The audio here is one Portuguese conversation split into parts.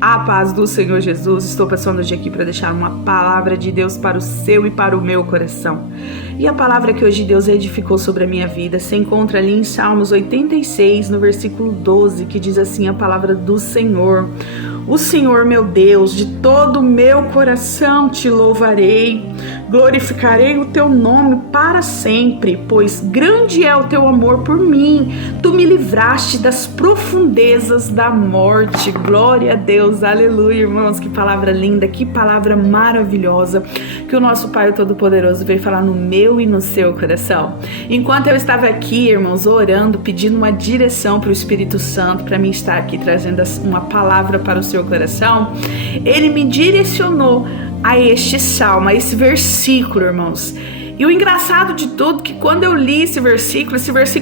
A paz do Senhor Jesus. Estou passando hoje aqui para deixar uma palavra de Deus para o seu e para o meu coração. E a palavra que hoje Deus edificou sobre a minha vida se encontra ali em Salmos 86, no versículo 12, que diz assim a palavra do Senhor: O Senhor meu Deus, de todo o meu coração te louvarei, glorificarei o teu nome para sempre, pois grande é o teu amor por mim, tu me livraste das profundezas da morte. Glória a Deus, aleluia, irmãos, que palavra linda, que palavra maravilhosa, que o nosso Pai Todo-Poderoso veio falar no meu e no seu coração. Enquanto eu estava aqui, irmãos, orando, pedindo uma direção para o Espírito Santo, para mim estar aqui trazendo uma palavra para o seu coração, ele me direcionou a este salmo, a esse versículo, irmãos. E o engraçado de tudo é que quando eu li esse versículo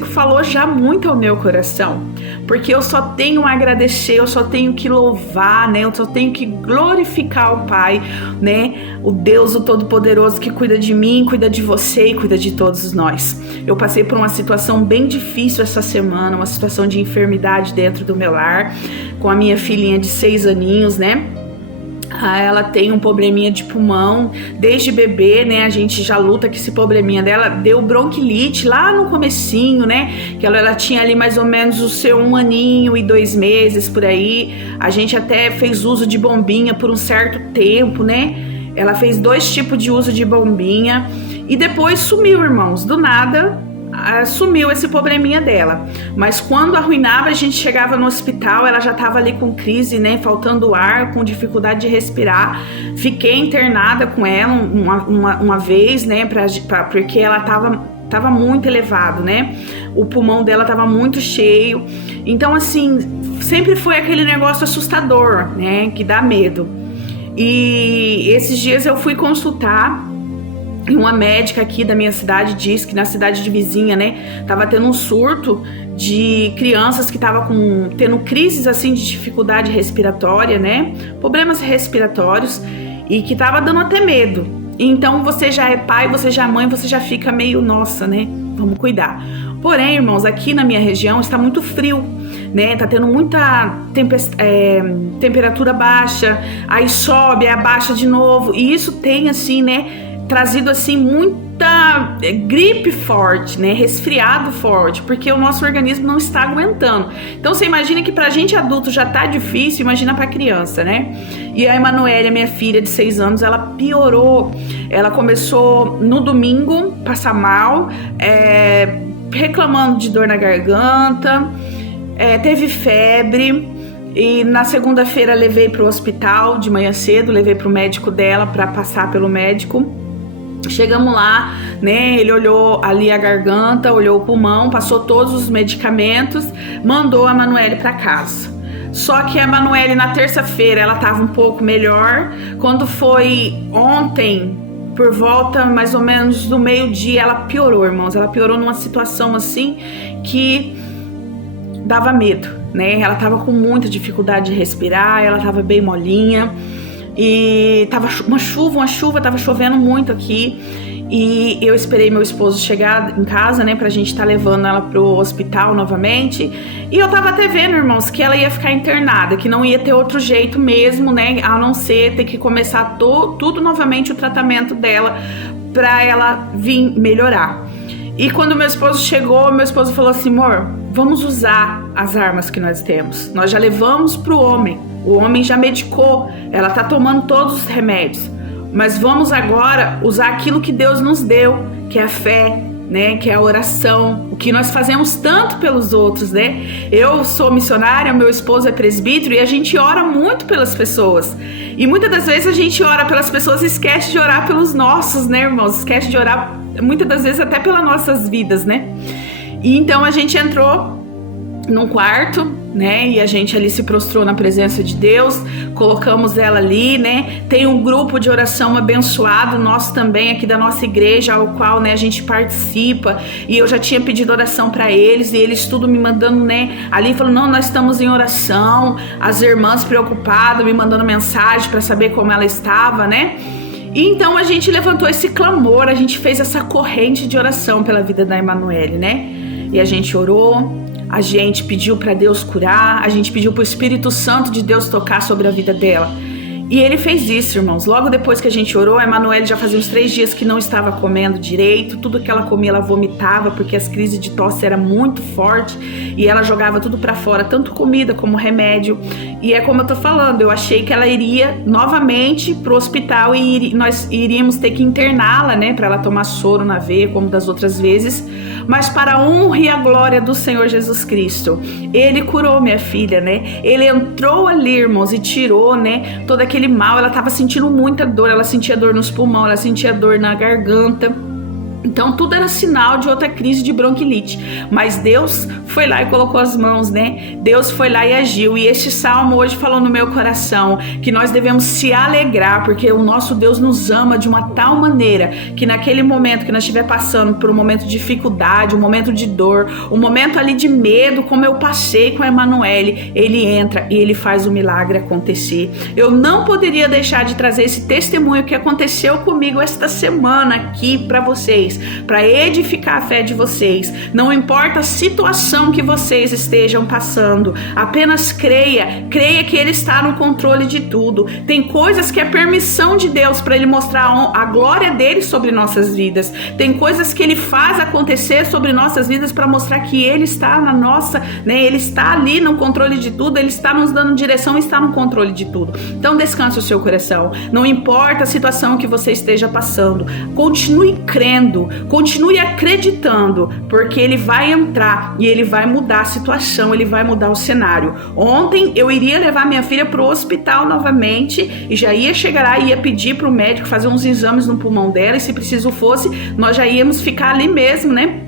falou já muito ao meu coração, porque eu só tenho a agradecer, eu só tenho que louvar, né? Eu só tenho que glorificar o Pai, né? O Deus, o Todo-Poderoso, que cuida de mim, cuida de você e cuida de todos nós. Eu passei por uma situação bem difícil essa semana, uma situação de enfermidade dentro do meu lar, com a minha filhinha de 6 aninhos, né? Ela tem um probleminha de pulmão, desde bebê, né, a gente já luta com esse probleminha dela, deu bronquilite lá no comecinho, né, que ela tinha ali mais ou menos o seu 1 aninho e 2 meses, por aí, a gente até fez uso de bombinha por um certo tempo, né, ela fez 2 tipos de uso de bombinha, e depois sumiu, irmãos, do nada, sumiu esse probleminha dela, mas quando arruinava, a gente chegava no hospital, ela já estava ali com crise, né, faltando ar, com dificuldade de respirar. Fiquei internada com ela uma vez, né, porque ela tava muito elevado, né, o pulmão dela tava muito cheio, então assim, sempre foi aquele negócio assustador, né, que dá medo. E esses dias eu fui consultar, e uma médica aqui da minha cidade disse que na cidade de vizinha, né, tava tendo um surto de crianças que estavam tendo crises assim de dificuldade respiratória, né, problemas respiratórios, e que tava dando até medo. Então você já é pai, você já é mãe, você já fica meio, nossa, né, vamos cuidar. Porém, irmãos, aqui na minha região está muito frio, né, tá tendo muita temperatura baixa, aí sobe, abaixa de novo, e isso tem assim, né, trazido assim muita gripe forte, né, resfriado forte, porque o nosso organismo não está aguentando. Então você imagina que pra gente adulto já tá difícil, imagina pra criança, né? E a Emanuele, minha filha de 6 anos, ela piorou. Ela começou no domingo passar mal, reclamando de dor na garganta, teve febre. E na segunda-feira levei para o hospital de manhã cedo, levei para o médico dela para passar pelo médico. Chegamos lá, né, ele olhou ali a garganta, olhou o pulmão, passou todos os medicamentos, mandou a Emanuele para casa. Só que a Emanuele na terça-feira ela estava um pouco melhor. Quando foi ontem, por volta mais ou menos do meio-dia, ela piorou, irmãos. Ela piorou numa situação assim que dava medo, né? Ela tava com muita dificuldade de respirar, ela tava bem molinha, e tava uma chuva, tava chovendo muito aqui, e eu esperei meu esposo chegar em casa, né, pra gente tá levando ela pro hospital novamente, e eu tava até vendo, irmãos, que ela ia ficar internada, que não ia ter outro jeito mesmo, né, a não ser ter que começar tudo novamente, o tratamento dela, pra ela vir melhorar. E quando meu esposo chegou, meu esposo falou assim: amor, vamos usar as armas que nós temos. Nós já levamos pro homem. O homem já medicou. Ela tá tomando todos os remédios. Mas vamos agora usar aquilo que Deus nos deu, que é a fé, né? Que é a oração. O que nós fazemos tanto pelos outros, né? Eu sou missionária, meu esposo é presbítero e a gente ora muito pelas pessoas. E muitas das vezes a gente ora pelas pessoas e esquece de orar pelos nossos, né, irmãos? Esquece de orar muitas das vezes até pelas nossas vidas, né? E então a gente entrou num quarto, né, e a gente ali se prostrou na presença de Deus, colocamos ela ali, né, tem um grupo de oração abençoado nosso também aqui da nossa igreja, ao qual, né, a gente participa, e eu já tinha pedido oração para eles, e eles tudo me mandando, né, ali falando, não, nós estamos em oração, as irmãs preocupadas, me mandando mensagem para saber como ela estava, né. E então a gente levantou esse clamor, a gente fez essa corrente de oração pela vida da Emanuele, né? E a gente orou, a gente pediu para Deus curar, a gente pediu para o Espírito Santo de Deus tocar sobre a vida dela. E ele fez isso, irmãos. Logo depois que a gente orou, a Emanuele já fazia uns 3 dias que não estava comendo direito. Tudo que ela comia, ela vomitava, porque as crises de tosse eram muito fortes. E ela jogava tudo pra fora, tanto comida como remédio. E é como eu tô falando, eu achei que ela iria novamente pro hospital e nós iríamos ter que interná-la, né? Pra ela tomar soro na veia, como das outras vezes. Mas para a honra e a glória do Senhor Jesus Cristo, Ele curou minha filha, né? Ele entrou ali, irmãos, e tirou, né? Todo aquele mal. Ela estava sentindo muita dor, ela sentia dor nos pulmões, ela sentia dor na garganta. Então tudo era sinal de outra crise de bronquilite, mas Deus foi lá e colocou as mãos, né? Deus foi lá e agiu. E este salmo hoje falou no meu coração que nós devemos se alegrar, porque o nosso Deus nos ama de uma tal maneira que naquele momento que nós estiver passando por um momento de dificuldade, um momento de dor, um momento ali de medo, como eu passei com a Emanuele, Ele entra e Ele faz o milagre acontecer. Eu não poderia deixar de trazer esse testemunho que aconteceu comigo esta semana aqui para vocês, para edificar a fé de vocês. Não importa a situação que vocês estejam passando, apenas creia que Ele está no controle de tudo. Tem coisas que é permissão de Deus para Ele mostrar a glória dele sobre nossas vidas. Tem coisas que Ele faz acontecer sobre nossas vidas para mostrar que Ele está na nossa, né? Ele está ali no controle de tudo, Ele está nos dando direção e está no controle de tudo. Então descanse o seu coração. Não importa a situação que você esteja passando, continue crendo, continue acreditando, porque Ele vai entrar e Ele vai mudar a situação, Ele vai mudar o cenário. Ontem eu iria levar minha filha para o hospital novamente e já ia chegar lá e ia pedir para o médico fazer uns exames no pulmão dela, e se preciso fosse, nós já íamos ficar ali mesmo, né?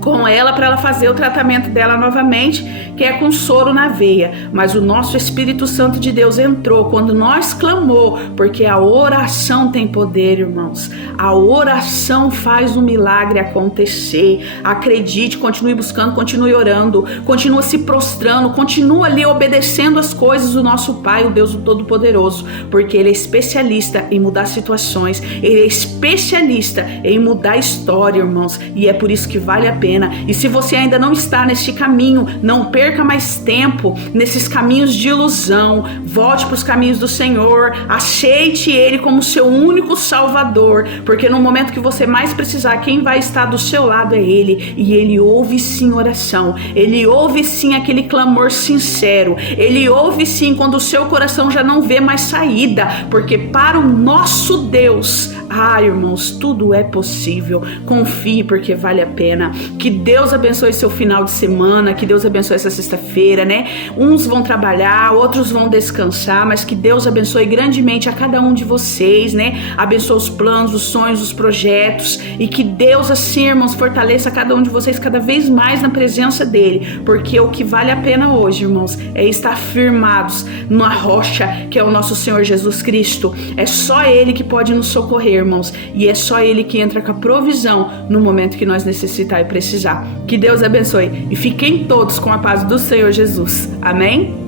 Com ela, para ela fazer o tratamento dela novamente, que é com soro na veia. Mas o nosso Espírito Santo de Deus entrou quando nós clamou, porque a oração tem poder, irmãos. A oração faz o milagre acontecer. Acredite, continue buscando, continue orando, continue se prostrando, continue ali obedecendo as coisas do nosso Pai, o Deus Todo-Poderoso, porque Ele é especialista em mudar situações, Ele é especialista em mudar a história, irmãos, e é por isso que vale a pena. E se você ainda não está neste caminho, não perca mais tempo nesses caminhos de ilusão. Volte para os caminhos do Senhor, aceite Ele como seu único Salvador, porque no momento que você mais precisar, quem vai estar do seu lado é Ele, e Ele ouve sim oração, Ele ouve sim aquele clamor sincero, Ele ouve sim quando o seu coração já não vê mais saída, porque para o nosso Deus, irmãos, tudo é possível. Confie, porque vale a pena. Que Deus abençoe seu final de semana, que Deus abençoe essa sexta-feira, né? Uns vão trabalhar, outros vão descansar, mas que Deus abençoe grandemente a cada um de vocês, né? Abençoe os planos, os sonhos, os projetos, e que Deus, assim, irmãos, fortaleça cada um de vocês cada vez mais na presença dele, porque o que vale a pena hoje, irmãos, é estar firmados numa rocha que é o nosso Senhor Jesus Cristo. É só Ele que pode nos socorrer, irmãos, e é só Ele que entra com a provisão no momento que nós necessitar e precisar. Que Deus abençoe e fiquem todos com a paz do Senhor Jesus. Amém?